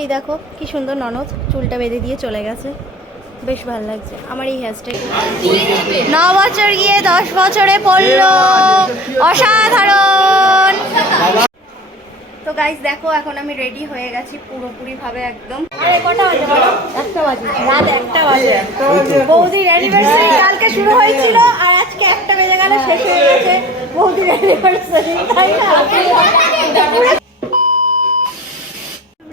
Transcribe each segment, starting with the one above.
এই দেখো কি সুন্দর ননদ চুলটা বেঁধে দিয়ে চলে গেছে, বেশ ভালো লাগছে আমার এই হেয়ারস্টাইল। 9 বছর গিয়ে 10 বছরে পড়লো, অসাধারণ। তো গাইস দেখো এখন আমি রেডি হয়ে গেছি পুরোপুরি ভাবে একদম। আরে কটা বাজে বলো? 1টা বাজে, রাত 1টা বাজে। বৌদির অ্যানিভার্সারি কালকে শুরু হয়েছিল আর আজকে 1টা বেজে গেল, শেষ হয়ে গেছে বৌদির অ্যানিভার্সারি, তাই না?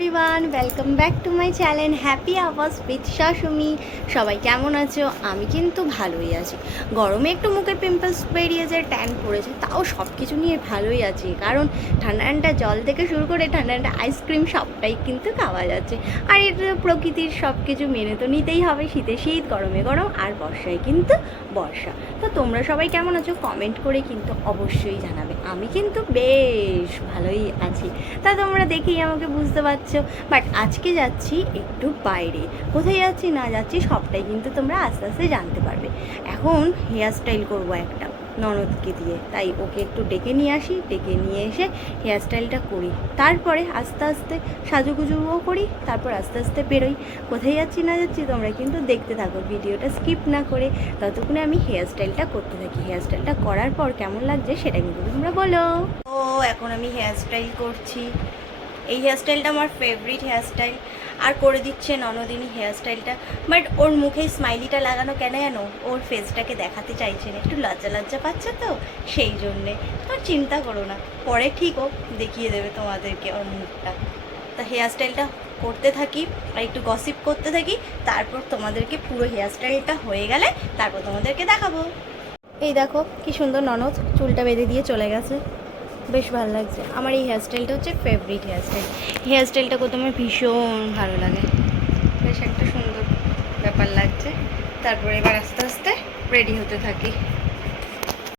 Everyone, welcome back to my channel happy hours with শাশুমি। সবাই কেমন আছো? আমি কিন্তু ভালোই আছি। গরমে একটু মুখে পিম্পলস বেরিয়েছে, ট্যান পড়েছে, তাও সব কিছু নিয়ে ভালোই আছি। কারণ ঠান্ডা ঠান্ডা জল থেকে শুরু করে ঠান্ডা ঠান্ডা আইসক্রিম সবটাই কিন্তু খাওয়া যাচ্ছে। আর এটা প্রকৃতির সব কিছু মেনে তো নিতেই হবে। শীতে শীত, গরমে গরম, আর বর্ষায় কিন্তু বর্ষা। তো তোমরা সবাই কেমন আছো কমেন্ট করে কিন্তু অবশ্যই জানাবে। আমি কিন্তু বেশ ভালোই আছি, তা তোমরা দেখেই আমাকে বুঝতে পারছো। বাট আজকে যাচ্ছি একটু বাইরে, কোথায় যাচ্ছি না যাচ্ছি সবটাই কিন্তু তোমরা আস্তে আস্তে জানতে পারবে। এখন হেয়ার স্টাইল করবো একটা ননদকে দিয়ে, তাই ওকে একটু ডেকে নিয়ে আসি, ডেকে নিয়ে এসে হেয়ার স্টাইলটা করি, তারপরে আস্তে আস্তে সাজুগুজুও করি, তারপর আস্তে আস্তে বেরোই। কোথায় যাচ্ছি না যাচ্ছি তোমরা কিন্তু দেখতে থাকো, ভিডিওটা স্কিপ না করে। ততক্ষণে আমি হেয়ার স্টাইলটা করতে থাকি। হেয়ার স্টাইলটা করার পর কেমন লাগছে সেটা কিন্তু তোমরা বলো। ও এখন আমি হেয়ার স্টাইল করছি। এই হেয়ারস্টাইলটা আমার ফেভারিট হেয়ারস্টাইল, আর করে দিচ্ছে ননদিনী হেয়ারস্টাইলটা। বাট ওর মুখে স্মাইলিটা লাগানো কেন জানো? ওর ফেসটাকে দেখাতে চাইছে না, একটু লজ্জা লজ্জা পাচ্ছে, তো সেই জন্যে। তো চিন্তা করো না, পরে ঠিক ও দেখিয়ে দেবে তোমাদেরকে ওর মুখটা। তা হেয়ারস্টাইলটা করতে থাকি আর একটু গসিপ করতে থাকি, তারপর তোমাদেরকে পুরো হেয়ারস্টাইলটা হয়ে গেলে তারপর তোমাদেরকে দেখাবো। এই দেখো কি সুন্দর ননদ চুলটা বেঁধে দিয়ে চলে গেছে, বেশ ভালো লাগছে আমার এই হেয়ারস্টাইলটা হচ্ছে ফেভারিট হেয়ারস্টাইল। হেয়ারস্টাইলটা করতে আমার ভীষণ ভালো লাগে, বেশ একটা সুন্দর ব্যাপার লাগছে। তারপরে এবার আস্তে আস্তে রেডি হতে থাকি।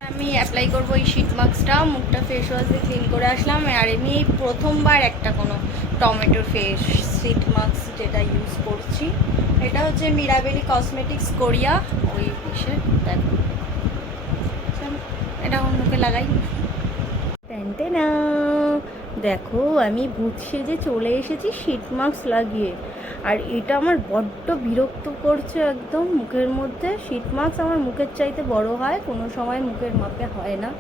আমি অ্যাপ্লাই করবো এই শীট মাস্কটা, মুখটা ফেস ওয়াশ দিয়ে ক্লিন করে আসলাম। আর এমনি প্রথমবার একটা কোনো টমেটো ফেস শীট মাস্ক যেটা ইউজ করছি, এটা হচ্ছে মিরাবেলি কসমেটিক্স কোরিয়া ওই ইসে। দেখো এটা আমার মুখে লাগাই। প্যান্টে না দেখো আমি ভূত সেজে চলে এসেছি শীট মাস্ক লাগিয়ে, আর এটা আমার বড্ড বিরক্ত করছে একদম মুখের মধ্যে। শীট মাস্ক আমার মুখের চাইতে বড় হয়, কোনো সময় মুখের মাপে হয় না,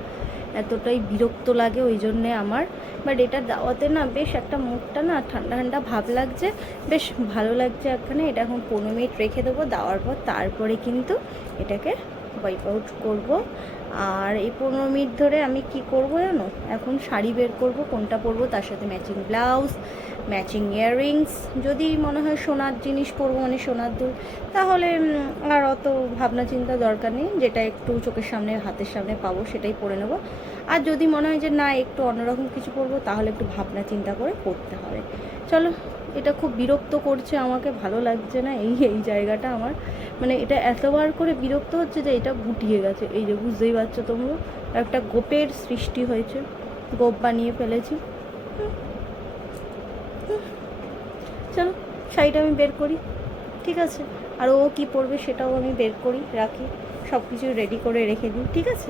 এতটাই বিরক্ত লাগে ওই জন্যে আমার। বাট এটা দাওয়াতে না বেশ একটা মুখটা না ঠান্ডা ঠান্ডা ভাব লাগছে, বেশ ভালো লাগছে এখানে। এটা এখন 15 মিনিট রেখে দেবো, দেওয়ার পর তারপরে কিন্তু এটাকে ওয়াইপ আউট করবো। আর এই 15 মিনিট ধরে আমি কি করব জানো? এখন শাড়ি বের করব, কোনটা পরবো, তার সাথে ম্যাচিং ব্লাউজ, ম্যাচিং ইয়াররিংস। যদি মনে হয় সোনার জিনিস পরবো, মানে সোনার দুল, তাহলে আর অত ভাবনা চিন্তা দরকার নেই, যেটা একটু চোখের সামনে হাতের সামনে পাবো সেটাই পরে নেবো। আর যদি মনে হয় যে না একটু অন্যরকম কিছু পরবো, তাহলে একটু ভাবনা চিন্তা করে পরতে হবে। চলো, এটা খুব বিরক্ত করছে আমাকে, ভালো লাগছে না এই জায়গাটা আমার, মানে এটা এতবার করে বিরক্ত হচ্ছে যে এটা গুটিয়ে গেছে। এই যে বুঝতেই পারছো তোমরা, একটা গোপের সৃষ্টি হয়েছে, গোপ বানিয়ে ফেলেছি। চলো শাড়িটা আমি বের করি, ঠিক আছে? আর ও কী পরবে সেটাও আমি বের করি, রাখি, সব কিছু রেডি করে রেখে দিই, ঠিক আছে?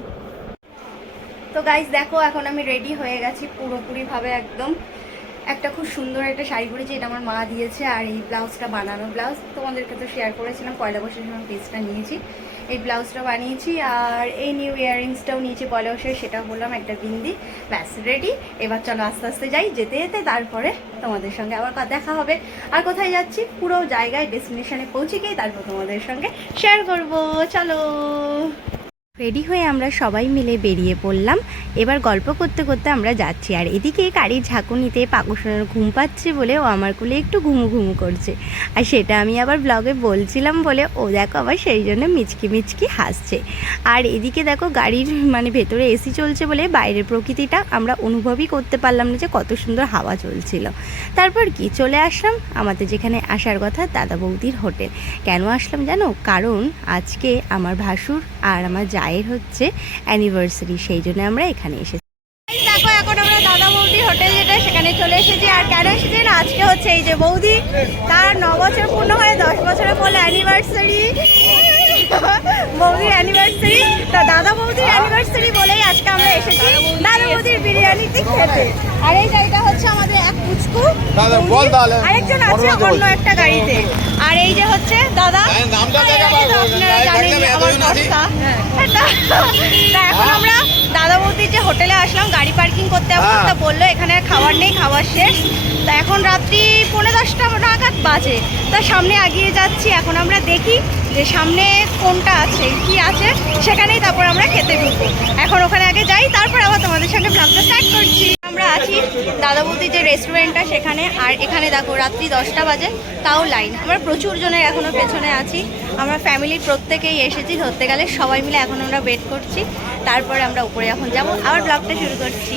তো গাইস দেখো এখন আমি রেডি হয়ে গেছি পুরোপুরিভাবে একদম। একটা খুব সুন্দর একটা শাড়ি পরেছি, এটা আমার মা দিয়েছে। আর এই ব্লাউজটা বানানো ব্লাউজ, তোমাদেরকে তো শেয়ার করেছিলাম পয়লা বৈশাখের সময় পিসটা নিয়েছি, এই ব্লাউজটা বানিয়েছি। আর এই নিউ ইয়াররিংসটাও নিয়েছি পয়লা বৈশাখে, সেটা বললাম একটা বিন্দি। ব্যাস রেডি। এবার চলো আস্তে আস্তে যাই, যেতে যেতে তারপরে তোমাদের সঙ্গে আবার দেখা হবে। আর কোথায় যাচ্ছি পুরো জায়গায় ডেস্টিনেশনে পৌঁছে গিয়ে তারপর তোমাদের সঙ্গে শেয়ার করবো। চলো রেডি হয়ে আমরা সবাই মিলে বেরিয়ে পড়লাম। এবার গল্প করতে করতে আমরা যাচ্ছি। আর এদিকে গাড়ির ঝাঁকুনিতে পাকুসোনার ঘুম পাচ্ছে বলে ও আমার কোলে একটু ঘুমু ঘুমু করছে, আর সেটা আমি আবার ব্লগে বলছিলাম বলে ও দেখো আবার সেই জন্য মিচকি মিচকি হাসছে। আর এদিকে দেখো গাড়ির মানে ভেতরে এসি চলছে বলে বাইরের প্রকৃতিটা আমরা অনুভবই করতে পারলাম না যে কত সুন্দর হাওয়া চলছিল। তারপর কি চলে আসলাম আমাদের যেখানে আসার কথা, দাদা বৌদির হোটেল। কেন আসলাম জানো? কারণ আজকে আমার ভাসুর আর আমার জায়ের হচ্ছে অ্যানিভার্সারি, সেই জন্য আমরা এখানে এসেছি। দেখো এখন আমরা দাদা বৌদি হোটেল যেটা সেখানে চলে এসেছি। আর কেন এসেছি না, আজকে হচ্ছে এই যে বৌদি তার 9 বছর পূর্ণ হয়ে 10 বছরে পড়লে অ্যানিভার্সারি। বৌদির অ্যানিভার্সারি, তা দাদা বৌদির অ্যানিভার্সারি বলেই আজকে আমরা এসেছি দাদা বৌদির বিরিয়ানিতে খেতে। আর এই গাড়িটা হচ্ছে আমাদের এক পুচকু, আরেকজন আছে অন্য একটা গাড়িতে। আর এই যে হচ্ছে দাদা, আপনারা জানেন আমার কর্তা। তা এখন আমরা দাদা বৌদির যে হোটেলে আসলাম গাড়ি পার্কিং করতে, তা বললো এখানে আর খাবার নেই, খাবার শেষ। তা এখন রাত্রি 10:45 নাগাদ বাজে, তা সামনে এগিয়ে যাচ্ছি। এখন আমরা দেখি যে সামনে কোনটা আছে, কি আছে সেখানেই তারপর আমরা খেতে ঢুকবো। এখন ওখানে আগে যাই, তারপর আবার তোমাদের সঙ্গে ব্লগটা স্টার্ট করছি। আমরা আছি দাদা বৌদির যে রেস্টুরেন্টটা সেখানে। আর এখানে দেখো রাত্রি 10টা বাজে, তাও লাইন। আমরা প্রচুর জনের এখনও পেছনে আছি, আমরা ফ্যামিলির প্রত্যেকেই এসেছি ধরতে গেলে, সবাই মিলে এখন আমরা ওয়েট করছি। তারপরে আমরা উপরে এখন যাব, আবার ব্লগটা শুরু করছি।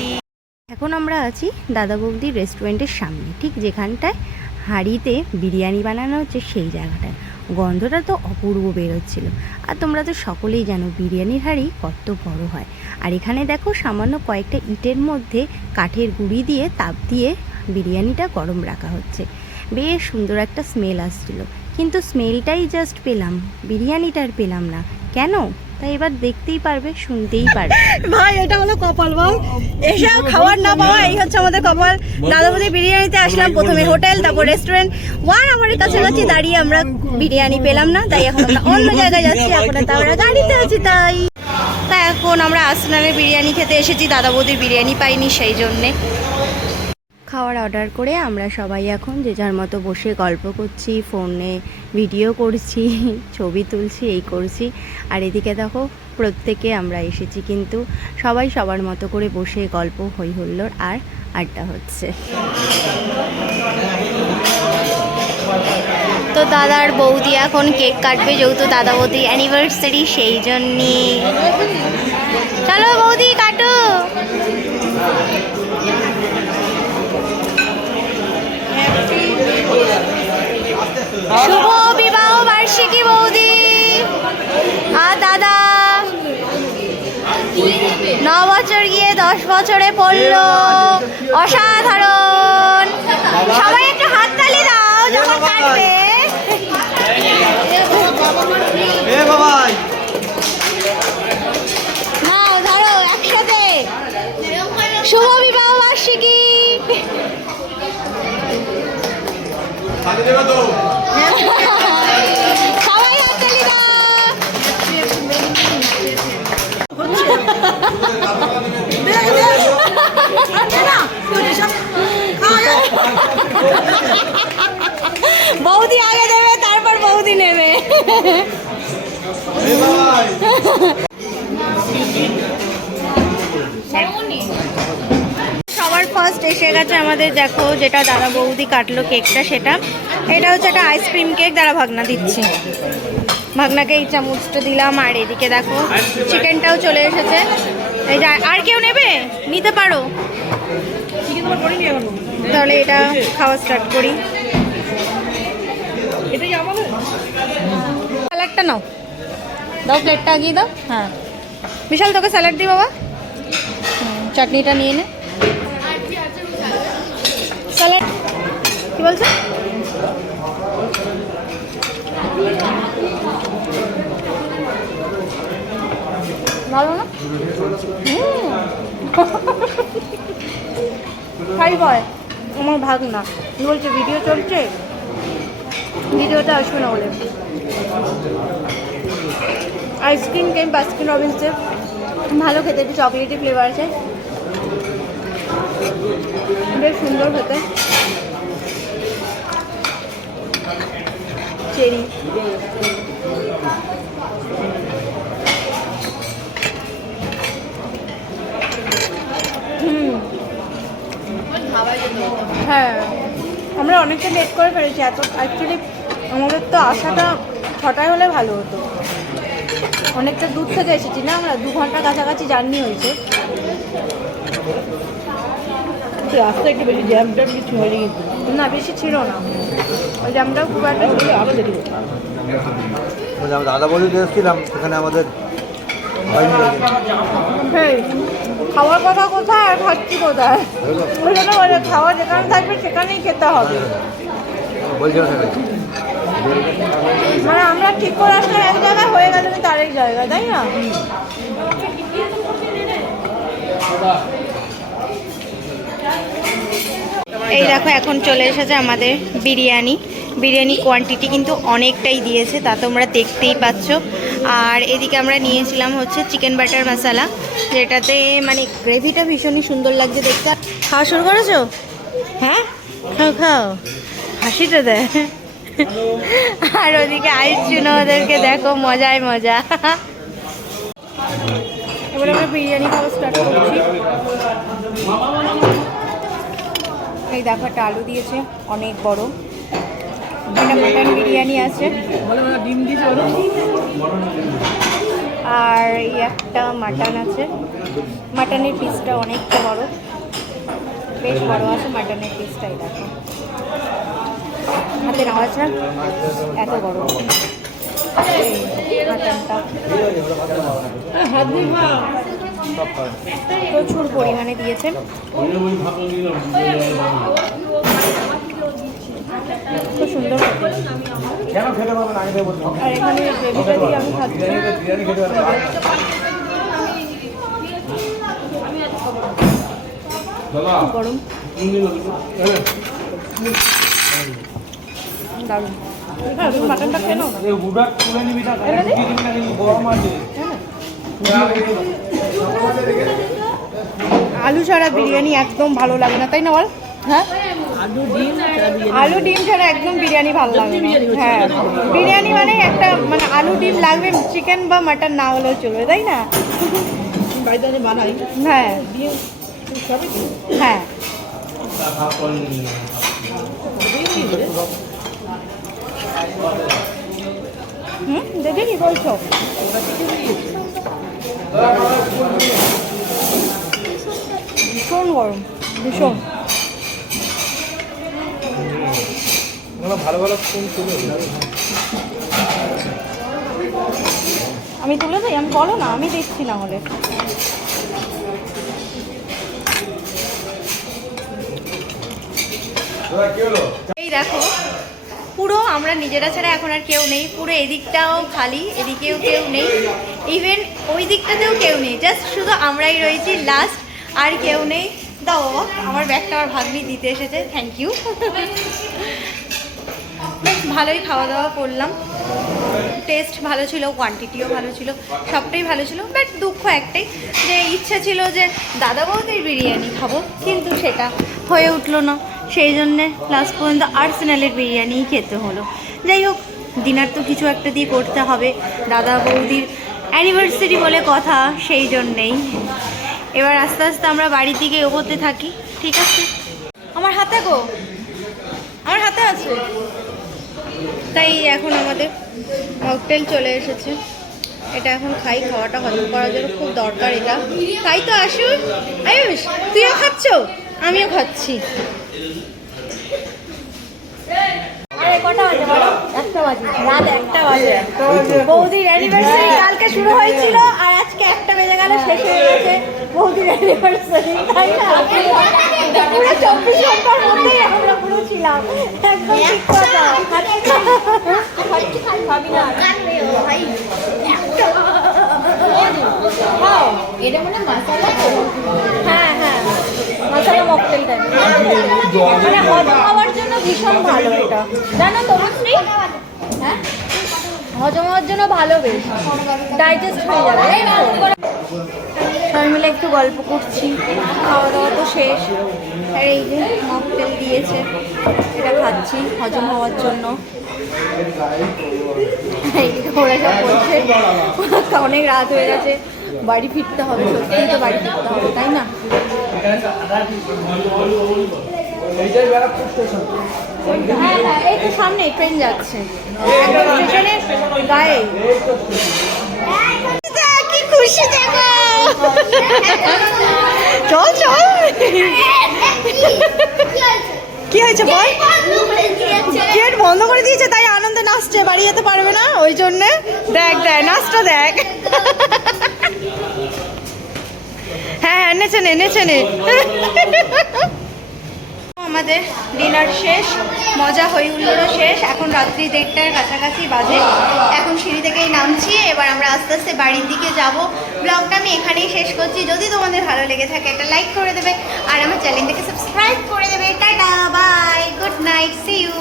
এখন আমরা আছি দাদা বৌদির রেস্টুরেন্টের সামনে, ঠিক যেখানটায় হাঁড়িতে বিরিয়ানি বানানো হচ্ছে সেই জায়গাটায়। গন্ধটা তো অপূর্ব বেরোচ্ছিল। আর তোমরা তো সকলেই জানো বিরিয়ানির হাঁড়ি কত বড় হয়। আর এখানে দেখো সামান্য কয়েকটা ইটের মধ্যে কাঠের গুঁড়ি দিয়ে তাপ দিয়ে বিরিয়ানিটা গরম রাখা হচ্ছে। বেশ সুন্দর একটা স্মেল আসছিল, কিন্তু স্মেলটাই জাস্ট পেলাম, বিরিয়ানিটা আর পেলাম না। কেন? তাই এবার দেখতেই পারবে, শুনতেই পারবে। ভাই এটা হলো কপাল, বল এসব খাবার না পাওয়া, এই হচ্ছে আমাদের কপাল। দাদা বৌদি বিরিয়ানিতে আসলাম, প্রথমে হোটেল, তারপর রেস্টুরেন্ট। 1 আওয়ারের কাছাকাছি দাঁড়িয়ে আমরা বিরিয়ানি পেলাম না, তাই এখন আমরা অন্য জায়গায় যাচ্ছি। এখন আমরা গাড়িতে আছি, তাই এখন আমরা আসনানের বিরিয়ানি খেতে এসেছি, দাদা বৌদির বিরিয়ানি পাইনি, সেই জন্যে খাওয়ার অর্ডার করে আমরা সবাই এখন যে যার মতো বসে গল্প করছি, ফোনে ভিডিও করছি, ছবি তুলছি, এই করছি। আর এদিকে দেখো প্রত্যেকে আমরা এসেছি, কিন্তু সবাই সবার মতো করে বসে গল্প হই হুল্লোড় আর আড্ডা হচ্ছে। তো দাদার বৌদি এখন কেক কাটবে, যেহেতু দাদা বৌদি অ্যানিভার্সারি, সেই জন্যে। চলো বৌদি কাটো। শুভ বিবাহ বার্ষিকী বৌদি আর দাদা। 9 বছর গিয়ে 10 বছরে পড়লো, অসাধারণ। সবাই একটু হাততালি দাও যখন কাটবে। নাও ধরো একসাথে, শুভ বিবাহ বার্ষিকী। সবাই হাততালি দাও। বৌদি আগে দেবে, তারপর বৌদি নেবে। সবার ফার্স্ট এসে গেছে আমাদের, দেখো যেটা দাদা বৌদি কাটলো কেকটা, সেটা এটা হচ্ছে একটা আইসক্রিম কেক। দ্বারা ভাগনা দিচ্ছি, ভাগনাকে এই চামচটা দিলাম। আর এদিকে দেখো চিকেনটাও চলে এসেছে। এই যে আর কেউ নেবে, নিতে পারো। তাহলে এটা খাওয়া স্টার্ট করি। স্যালাডটা নাও, দাও প্লেটটা আগিয়ে দাও। হ্যাঁ বিশাল, তোকে স্যালাড দিই বাবা। চাটনিটা নিয়ে নে। স্যালাড কি বলছো? ভালো না? খাই বয় আমার ভাগ না, কি বলছে ভিডিও চলছে, ভিডিওটা আসবে না বলে। আইসক্রিম কেক বাস্কিন রবিন্সের ভালো খেতে, একটু চকলেটি ফ্লেভার আছে, বেশ সুন্দর খেতে। চেরি হ্যাঁ, আমরা অনেকটা লেট করে ফেলেছি। এত অ্যাকচুয়ালি আমাদের তো আসাটা 6টায় হলে ভালো হতো। অনেকটা দূর থেকে এসেছি না আমরা, 2 ঘন্টা কাছাকাছি জার্নি হয়েছে। রাস্তা একটু বেশি জ্যাম ট্যাম কিছু হয়নি, না বেশি ছিল না, ওই জ্যামটাও খুব একটা ছিল। আরও দেখি দাদা বলি এসেছিলাম, সেখানে আমাদের খাওয়ার কথা কোথায় আর খাচ্ছি কোথায়, ওই জন্য খাওয়া যেখানে থাকবে সেখানেই খেতে হবে। মানে আমরা ঠিক করে আসলে এক জায়গায় হয়ে গেল কিন্তু আরেক জায়গায়, তাই না? এই দেখো এখন চলে এসেছে আমাদের বিরিয়ানি। বিরিয়ানি কোয়ান্টিটি কিন্তু অনেকটাই দিয়েছে, তা তোমরা দেখতেই পাচ্ছ। আর এদিকে আমরা নিয়েছিলাম হচ্ছে চিকেন বাটার মশলা, যেটাতে মানে গ্রেভিটা ভীষণই সুন্দর লাগছে দেখতে। খাওয়া শুরু করেছো? হ্যাঁ, খাও খাও, হাসিটা দেয়। আর ওদিকে আইসুন, ওদেরকে দেখো মজায় মজা। এবার আমরা বিরিয়ানি খাওয়া স্টার্ট করছি। এই দেখো একটা আলু দিয়েছে অনেক বড়, এটা মাটন বিরিয়ানি আছে। আর এই একটা মাটন আছে, মাটনের পিসটা অনেকটা বড়, বেশ বড় আছে মাটনের পিসটাই। দেখো হাতে নেওয়া যায় এত বড় মাটনটা, প্রচুর পরিমাণে দিয়েছেন। খুব সুন্দর আর এখানে গ্রেভিটা দিয়ে আমি খাচ্ছি গরম, দারুণ। মাটনটা খেয়ে নাও। আলু ছাড়া বিরিয়ানি একদম ভালো লাগে না, তাই না বল? হ্যাঁ, আলু ডিম ছাড়া একদম বিরিয়ানি ভালো লাগে না। হ্যাঁ, বিরিয়ানি মানে একটা মানে আলু ডিম লাগবে, চিকেন বা মাটন না হলেও চলবে, তাই না? হ্যাঁ হ্যাঁ, দেখে কি বলছো? ভীষণ গরম, ভীষণ। ভালো ভালো ফোন তুলে আমি তুলে দিই, আমি বলো না, আমি দেখছি না হলে। এই দেখো পুরো আমরা নিজেরা ছাড়া এখন আর কেউ নেই, পুরো এদিকটাও খালি, এদিকেও কেউ নেই, ইভেন ওই দিকটাতেও কেউ নেই, জাস্ট শুধু আমরাই রয়েছি লাস্ট, আর কেউ নেই। দাও বাবা, আমার ব্যাগটা আমার ভাগ্নি দিতে এসেছে, থ্যাংক ইউ। বেশ ভালোই খাওয়া দাওয়া করলাম, টেস্ট ভালো ছিল, কোয়ান্টিটিও ভালো ছিল, সবটাই ভালো ছিল। বাট দুঃখ একটাই যে ইচ্ছা ছিল যে দাদা বৌদির বিরিয়ানি খাবো, কিন্তু সেটা হয়ে উঠলো না, সেই জন্যে লাস্ট পর্যন্ত আর্সেনালের বিরিয়ানিই খেতে হলো। যাই হোক, ডিনার তো কিছু একটা দিয়ে করতে হবে, দাদা বৌদির অ্যানিভার্সারি বলে কথা, সেই জন্যেই। এবার আস্তে আস্তে আমরা বাড়ির দিকে এগোতে থাকি, ঠিক আছে? আমার হাতে গো, আমার হাতে আছে। তাই এখন আমাদের মকটেল চলে এসেছে, এটা এখন খাই, খাওয়াটা হজম করার জন্য খুব দরকার এটা। তাই তো আসুন, আয়ুষ তুইও খাচ্ছ, আমিও খাচ্ছি। কটা বাজে বলো? 1টা বাজে, রাত 1টা বাজে। বৌদির অ্যানিভার্সারি কালকে শুরু হয়েছিল আর আজকে 1টা বেজে গেল, শেষ হয়ে গেছে বৌদির অ্যানিভার্সারি, তাই না? পুরো 24 ঘন্টার মধ্যেই আমরা পুরো ছিলাম, একদম ঠিক কথা। খাবি না এটা মানে মশলা, হ্যাঁ হ্যাঁ মশলা মকটেল টাইপ, মানে হজম হওয়ার জন্য ভীষণ ভালো এটা, জানো তো বুঝলি? হ্যাঁ, হজম হওয়ার জন্য ভালো, বেশ ডাইজেস্ট হয়ে যাবে। সবাই মিলে একটু গল্প করছি, খাওয়া দাওয়া তো শেষ, আর এই যে মকটেল দিয়েছে, এটা খাচ্ছি হজম হওয়ার জন্য। ওরা সব বলছে অনেক রাত হয়ে গেছে, বাড়ি ফিরতে হবে, সত্যিই তো বাড়ি ফিরতে হবে, তাই না? হ্যাঁ হ্যাঁ, এই তো সামনে ট্রেন যাচ্ছে, স্টেশনের গায়ে। কি খুশি দেখো, চল চল। কি হয়েছে বল? গেট বন্ধ করে দিয়েছে, তাই আনন্দে নাচছে, বাড়ি যেতে পারবে না ওই জন্যে। দেখ দেখ নাচটা দেখ। হ্যাঁ হ্যাঁ, নেচে নে নেচে নে। আমাদের ডিনার শেষ, মজা হই হুল্লোড়ও শেষ। এখন রাত্রি 1:30টার কাছাকাছি বাজে। এখন সিঁড়ি থেকেই নামছি, এবার আমরা আস্তে আস্তে বাড়ির দিকে যাব। ব্লগটা আমি এখানেই শেষ করছি। যদি তোমাদের ভালো লেগে থাকে একটা লাইক করে দেবে আর আমার চ্যানেলটাকে সাবস্ক্রাইব করে দেবে। Tata, bye, good night, see you.